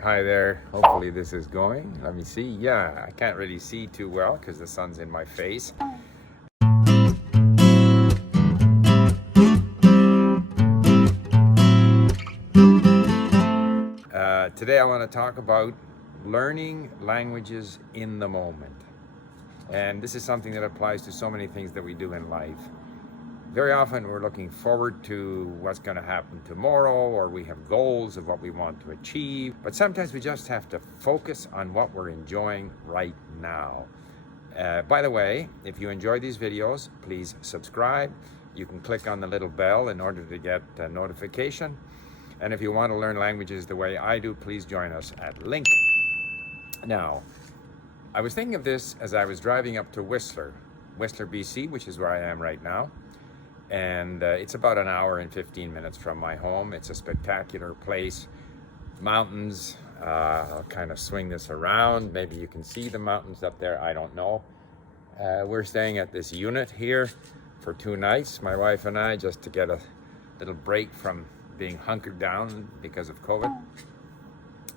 Hi there. Hopefully this is going. Let me see. Yeah, I can't really see too well because the sun's in my face. Today I want to talk about learning languages in the moment. And this is something that applies to so many things that we do in life. Very often we're looking forward to what's going to happen tomorrow, or we have goals of what we want to achieve. But sometimes we just have to focus on what we're enjoying right now. By the way, if you enjoy these videos, please subscribe. You can click on the little bell in order to get a notification. And if you want to learn languages the way I do, please join us at Link. Now, I was thinking of this as I was driving up to Whistler, BC, which is where I am right now. And it's about an hour and 15 minutes from my home. It's a spectacular place. Mountains. I'll kind of swing this around. Maybe you can see the mountains up there. I don't know. We're staying at this unit here for 2 nights, my wife and I, just to get a little break from being hunkered down because of COVID.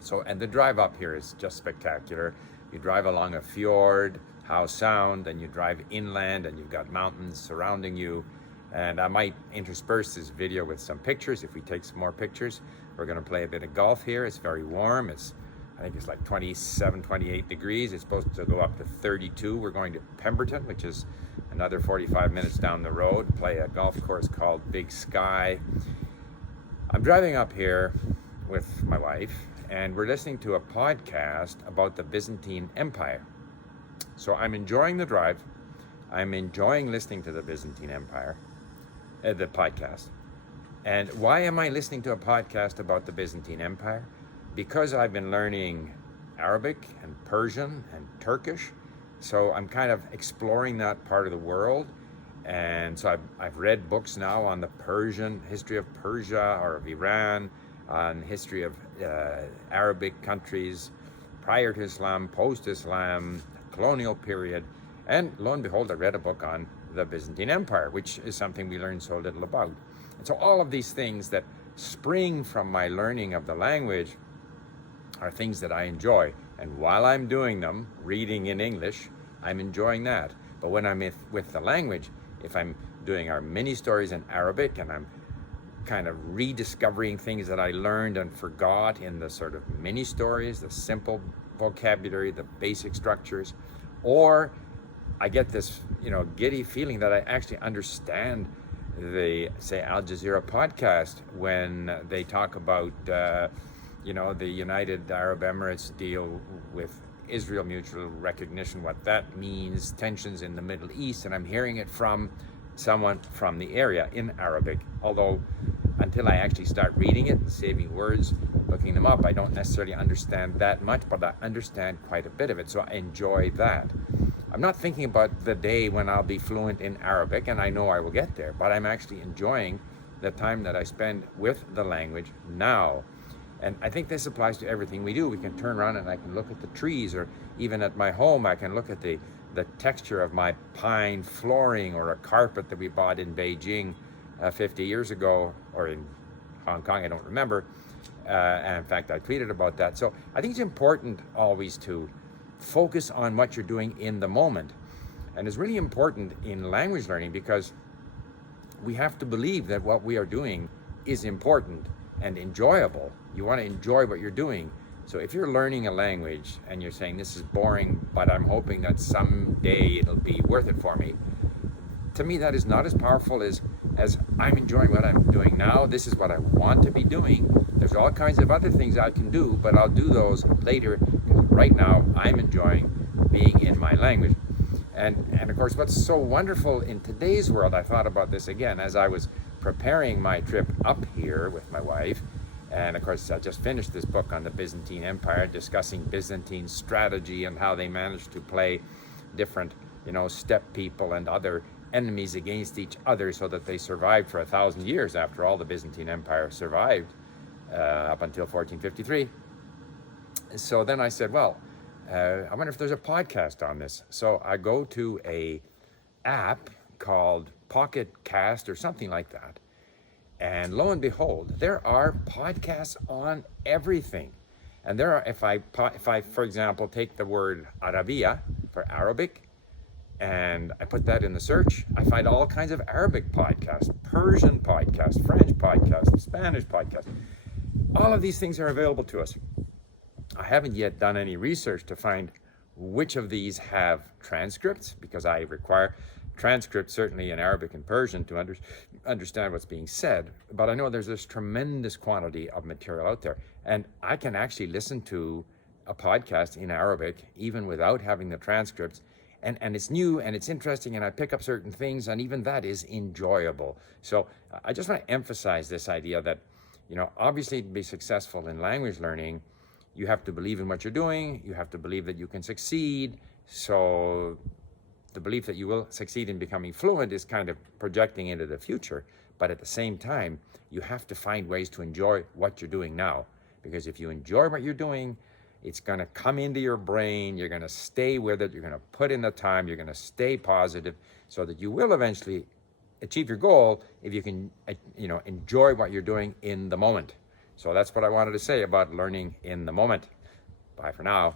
So, and the drive up here is just spectacular. You drive along a fjord, Howe Sound, and you drive inland, and you've got mountains surrounding you. And I might intersperse this video with some pictures if we take some more pictures. We're going to play a bit of golf here. It's very warm. I think it's like 27, 28 degrees. It's supposed to go up to 32. We're going to Pemberton, which is another 45 minutes down the road, play a golf course called Big Sky. I'm driving up here with my wife, and we're listening to a podcast about the Byzantine Empire. So I'm enjoying the drive. I'm enjoying listening to the Byzantine Empire, the podcast. And why am I listening to a podcast about the Byzantine Empire? Because I've been learning Arabic and Persian and Turkish. So I'm kind of exploring that part of the world. And so I've read books now on the history of Persia or of Iran, on history of Arabic countries prior to Islam, post-Islam, colonial period. And lo and behold, I read a book on the Byzantine Empire, which is something we learn so little about. And so all of these things that spring from my learning of the language are things that I enjoy. And while I'm doing them, reading in English, I'm enjoying that. But when I'm with the language, if I'm doing our mini stories in Arabic and I'm kind of rediscovering things that I learned and forgot in the sort of mini stories, the simple vocabulary, the basic structures, or I get this, giddy feeling that I actually understand the, say, Al Jazeera podcast when they talk about, the United Arab Emirates deal with Israel mutual recognition, what that means, tensions in the Middle East, and I'm hearing it from someone from the area in Arabic. Although until I actually start reading it and saving words, looking them up, I don't necessarily understand that much, but I understand quite a bit of it, so I enjoy that. I'm not thinking about the day when I'll be fluent in Arabic, and I know I will get there, but I'm actually enjoying the time that I spend with the language now. And I think this applies to everything we do. We can turn around and I can look at the trees, or even at my home, I can look at the texture of my pine flooring or a carpet that we bought in Beijing 50 years ago, or in Hong Kong, I don't remember. And in fact, I tweeted about that. So I think it's important always to focus on what you're doing in the moment. And it's really important in language learning because we have to believe that what we are doing is important and enjoyable. You want to enjoy what you're doing. So if you're learning a language and you're saying this is boring, but I'm hoping that someday it'll be worth it for me, to me that is not as powerful as I'm enjoying what I'm doing now. This is what I want to be doing. There's all kinds of other things I can do, but I'll do those later. Right now I'm enjoying being in my language. And of course, what's so wonderful in today's world, I thought about this again as I was preparing my trip up here with my wife. And of course, I just finished this book on the Byzantine Empire, discussing Byzantine strategy and how they managed to play different, steppe people and other enemies against each other so that they survived for 1,000 years. After all, the Byzantine Empire survived up until 1453. So then I said, well, I wonder if there's a podcast on this. So I go to a app called Pocket Cast or something like that. And lo and behold, there are podcasts on everything. And there are, if I, for example, take the word Arabia for Arabic, and I put that in the search, I find all kinds of Arabic podcasts, Persian podcasts, French podcasts, Spanish podcasts. All of these things are available to us. I haven't yet done any research to find which of these have transcripts, because I require transcripts certainly in Arabic and Persian to understand what's being said. But I know there's this tremendous quantity of material out there. And I can actually listen to a podcast in Arabic even without having the transcripts. And it's new and it's interesting, and I pick up certain things, and even that is enjoyable. So I just want to emphasize this idea that, obviously to be successful in language learning, you have to believe in what you're doing. You have to believe that you can succeed. So the belief that you will succeed in becoming fluent is kind of projecting into the future. But at the same time, you have to find ways to enjoy what you're doing now. Because if you enjoy what you're doing, it's going to come into your brain. You're going to stay with it. You're going to put in the time. You're going to stay positive so that you will eventually achieve your goal if you can, enjoy what you're doing in the moment. So that's what I wanted to say about learning in the moment. Bye for now.